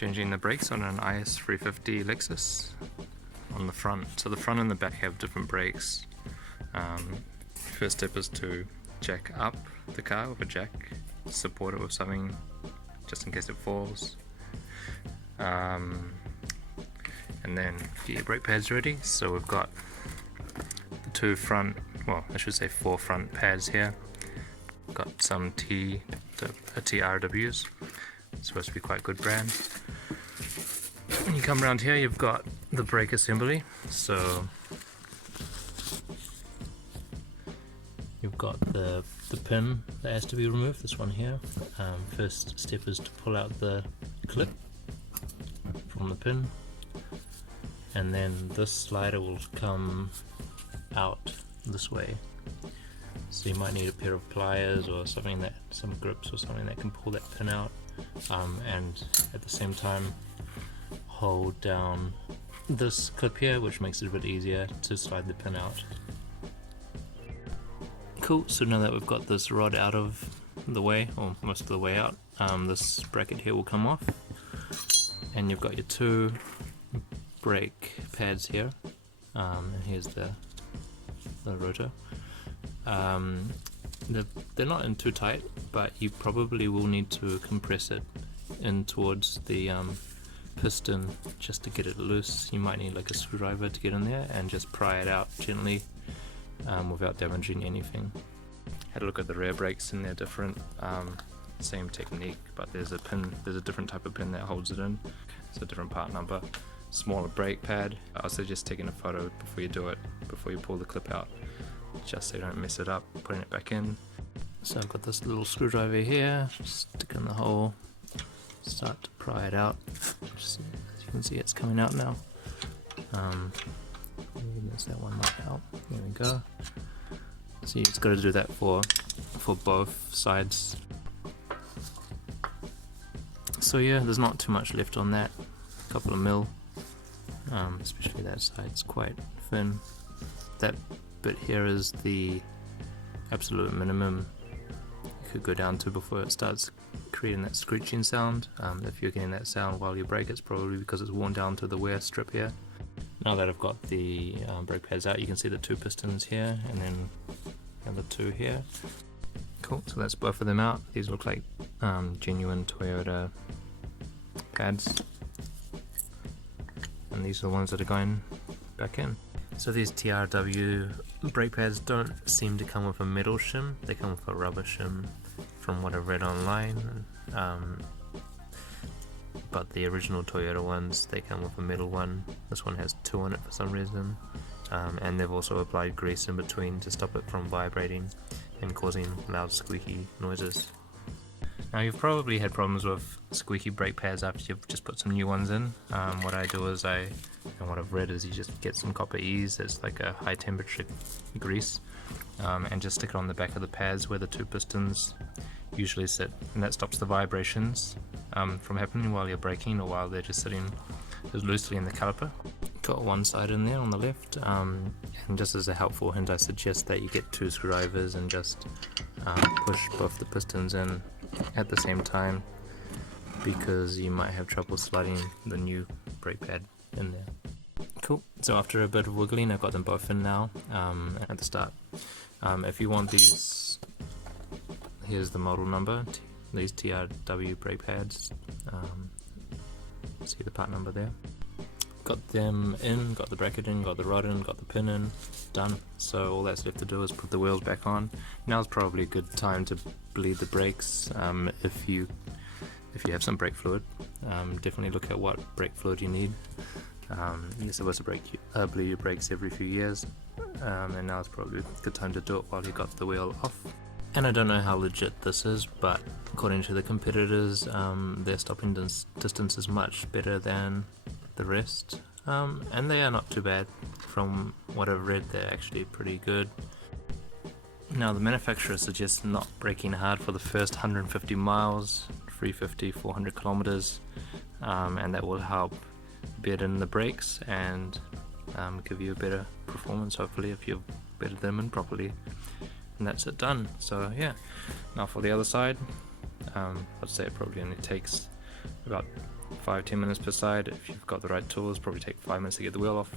Changing the brakes on an LS430 Lexus on the front. So the front and the back have different brakes. First step is to jack up the car with a jack, support it with something just in case it falls. And then get your brake pads ready. So we've got the two front, well I should say 4 front pads here. Got some TRWs, it's supposed to be quite good brand. When you come around here you've got the brake assembly, so you've got the pin that has to be removed, this one here. First step is to pull out the clip from the pin, and then this slider will come out this way. So you might need a pair of pliers or something, that some grips or something that can pull that pin out, and at the same time hold down this clip here, which makes it a bit easier to slide the pin out. Cool, so now that we've got this rod out of the way, or most of the way out, this bracket here will come off, and you've got your 2 brake pads here, and here's the rotor. They're not in too tight, but you probably will need to compress it in towards the piston just to get it loose. You might need like a screwdriver to get in there and just pry it out gently without damaging anything. Had a look at the rear brakes and they're different, same technique, but there's a different type of pin that holds it in. It's a different part number. Smaller brake pad. I suggest taking a photo before you do it, before you pull the clip out, just so you don't mess it up putting it back in. So I've got this little screwdriver here, stick in the hole, start to pry it out. As you can see, it's coming out now. That one might help. There we go. So you just got to do that for both sides. So yeah, there's not too much left on that. A couple of mil, especially that side's quite thin. That bit here is the absolute minimum you could go down to before it starts creating that screeching sound. If you're getting that sound while you brake, it's probably because it's worn down to the wear strip here. Now that I've got the brake pads out, you can see the 2 pistons here and then the other 2 here. Cool, so that's both of them out. These look like genuine Toyota pads, and these are the ones that are going back in. So these TRW brake pads don't seem to come with a metal shim, they come with a rubber shim from what I've read online. But the original Toyota ones, they come with a metal one. This one has 2 on it for some reason, and they've also applied grease in between to stop it from vibrating and causing loud squeaky noises. Now you've probably had problems with squeaky brake pads after you've just put some new ones in. What I do is and what I've read is you just get some copper E's, that's like a high temperature grease, and just stick it on the back of the pads where the 2 pistons usually sit, and that stops the vibrations from happening while you're braking or while they're just sitting loosely in the caliper. Got one side in there on the left, and just as a helpful hint, I suggest that you get 2 screwdrivers and just push both the pistons in at the same time, because you might have trouble sliding the new brake pad in there. Cool, so after a bit of wiggling, I've got them both in now at the start. If you want these, here's the model number, these TRW brake pads, see the part number there. Got them in, got the bracket in, got the rod in, got the pin in, done. So all that's left to do is put the wheels back on. Now's probably a good time to bleed the brakes. If you have some brake fluid, definitely look at what brake fluid you need. You're supposed to bleed your brakes every few years, and now is probably a good time to do it while you got the wheel off. And I don't know how legit this is, but according to the competitors, their stopping distance is much better than the rest, and they are not too bad. From what I've read, they're actually pretty good. Now the manufacturer suggests not braking hard for the first 150 miles, 350, 400 kilometers, and that will help bed in the brakes and give you a better performance, hopefully, if you've bedded them in properly. And that's it done. So yeah, now for the other side, I'd say it probably only takes about 5-10 minutes per side. If you've got the right tools, probably take 5 minutes to get the wheel off.